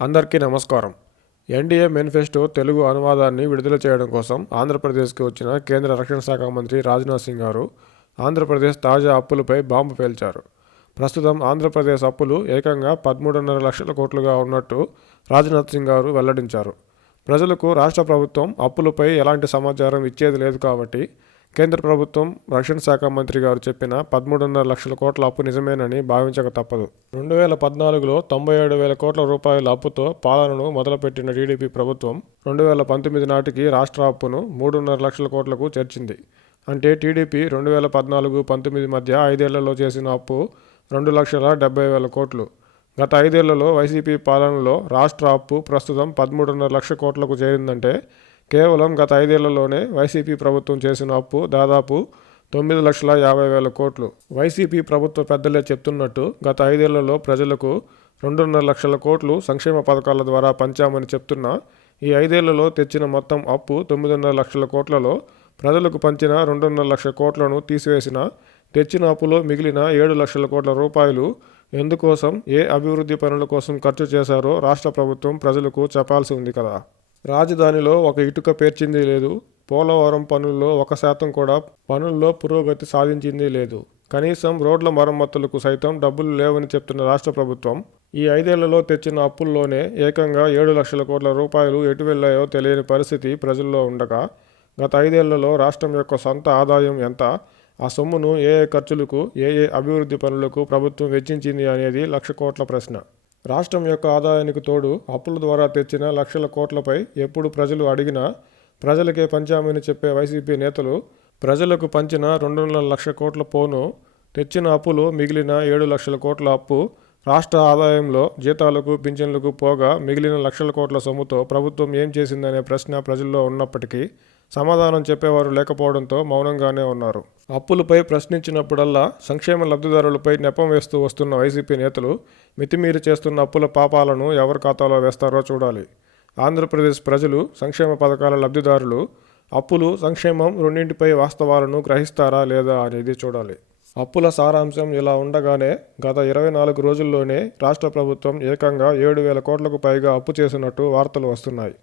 అందరికీ నమస్కారం. NDA manifesto Telugu అనువాదాన్ని విడుదల చేయడం కోసం ఆంధ్రప్రదేశ్కి వచ్చిన కేంద్ర రక్షణ శాఖ మంత్రి రాజ్నాథ్ సింగ్ గారు ఆంధ్రప్రదేశ్ తాజా అప్పులపై బాంబు పేల్చారు. ప్రస్తుతం ఆంధ్రప్రదేశ్ అప్పులు ఏకంగా 13.5 లక్షల కోట్లుగా ఉన్నట్టు రాజ్నాథ్ సింగ్ గారు వెల్లడించారు. ప్రజలకు రాష్ట్ర ప్రభుత్వం అప్పులపై ఎలాంటి సమాచారం ఇచ్చేది లేదు కాబట్టి కేంద్ర ప్రభుత్వం రక్షణ శాఖ మంత్రి గారు చెప్పిన 13.5 లక్షల కోట్ల అప్పు నిజమేనని భావించక తప్పదు. 2014లో 97,000 కోట్ల రూపాయల అప్పుతో పాలనను మొదలుపెట్టిన టీడీపీ ప్రభుత్వం 2019 నాటికి రాష్ట్ర అప్పును 3.5 లక్షల కోట్లకు చేర్చింది. అంటే టీడీపీ 2014-19 మధ్య 5 ఏళ్లలో చేసిన అప్పు 2,70,000 కోట్లు. గత 5 ఏళ్లలో వైసీపీ పాలనలో రాష్ట్ర అప్పు ప్రస్తుతం 13.5 లక్షల కోట్లకు చేరిందంటే కేవలం గత 5 ఏళ్లలోనే వైసీపీ ప్రభుత్వం చేసిన అప్పు దాదాపు 9,50,000 కోట్లు. వైసీపీ ప్రభుత్వ పెద్దలే చెప్తున్నట్టు గత 5 ఏళ్లలో ప్రజలకు 2.5 లక్షల కోట్లు సంక్షేమ పథకాల ద్వారా పంచామని చెప్తున్నా ఈ 5 ఏళ్లలో తెచ్చిన మొత్తం అప్పు 9.5 లక్షల కోట్లలో ప్రజలకు పంచిన 2.5 లక్షల కోట్లను తీసివేసిన తెచ్చిన అప్పులో మిగిలిన 7 లక్షల కోట్ల రూపాయలు ఎందుకోసం, ఏ అభివృద్ధి పనుల కోసం ఖర్చు చేశారో రాష్ట్ర ప్రభుత్వం ప్రజలకు చెప్పాల్సి ఉంది కదా. రాజధానిలో ఒక ఇటుక పేర్చింది లేదు. పోలవరం పనుల్లో 1% కూడా పనుల్లో పురోగతి సాధించింది లేదు. కనీసం రోడ్ల మరమ్మతులకు సైతం డబ్బులు లేవని చెప్తున్న రాష్ట్ర ప్రభుత్వం ఈ 5 ఏళ్లలో తెచ్చిన అప్పుల్లోనే ఏకంగా 7 లక్షల కోట్ల రూపాయలు ఎటు వెళ్లాయో తెలియని పరిస్థితి ప్రజల్లో ఉండగా గత 5 ఏళ్లలో రాష్ట్రం యొక్క సొంత ఆదాయం ఎంత, ఆ సొమ్మును ఏ ఖర్చులకు, ఏ అభివృద్ధి పనులకు ప్రభుత్వం వెచ్చించింది అనేది 1,00,000 కోట్ల ప్రశ్న. రాష్ట్రం యొక్క ఆదాయానికి తోడు అప్పుల ద్వారా తెచ్చిన లక్షల కోట్లపై ఎప్పుడు ప్రజలు అడిగినా ప్రజలకే పంచామని చెప్పే వైసీపీ నేతలు ప్రజలకు పంచిన 2.5 లక్షల కోట్ల పోను, తెచ్చిన అప్పులు మిగిలిన 7 లక్షల కోట్ల అప్పు రాష్ట్ర ఆదాయంలో జీతాలకు, పింఛన్లకు పోగా మిగిలిన లక్షల కోట్ల సొమ్ముతో ప్రభుత్వం ఏం చేసిందనే ప్రశ్న ప్రజల్లో ఉన్నప్పటికీ సమాధానం చెప్పేవారు లేకపోవడంతో మౌనంగానే ఉన్నారు. అప్పులపై ప్రశ్నించినప్పుడల్లా సంక్షేమ లబ్ధిదారులపై నెపం వేస్తూ వస్తున్న వైసీపీ నేతలు మితిమీరి చేస్తున్న అప్పుల పాపాలను ఎవరి ఖాతాలో వేస్తారో చూడాలి. ఆంధ్రప్రదేశ్ ప్రజలు, సంక్షేమ పథకాల లబ్ధిదారులు అప్పులు, సంక్షేమం రెండింటిపై వాస్తవాలను గ్రహిస్తారా లేదా అనేది చూడాలి. అప్పుల సారాంశం ఇలా ఉండగానే గత 24 రోజుల్లోనే రాష్ట్ర ప్రభుత్వం ఏకంగా 7,000 కోట్లకు పైగా అప్పు చేసినట్టు వార్తలు వస్తున్నాయి.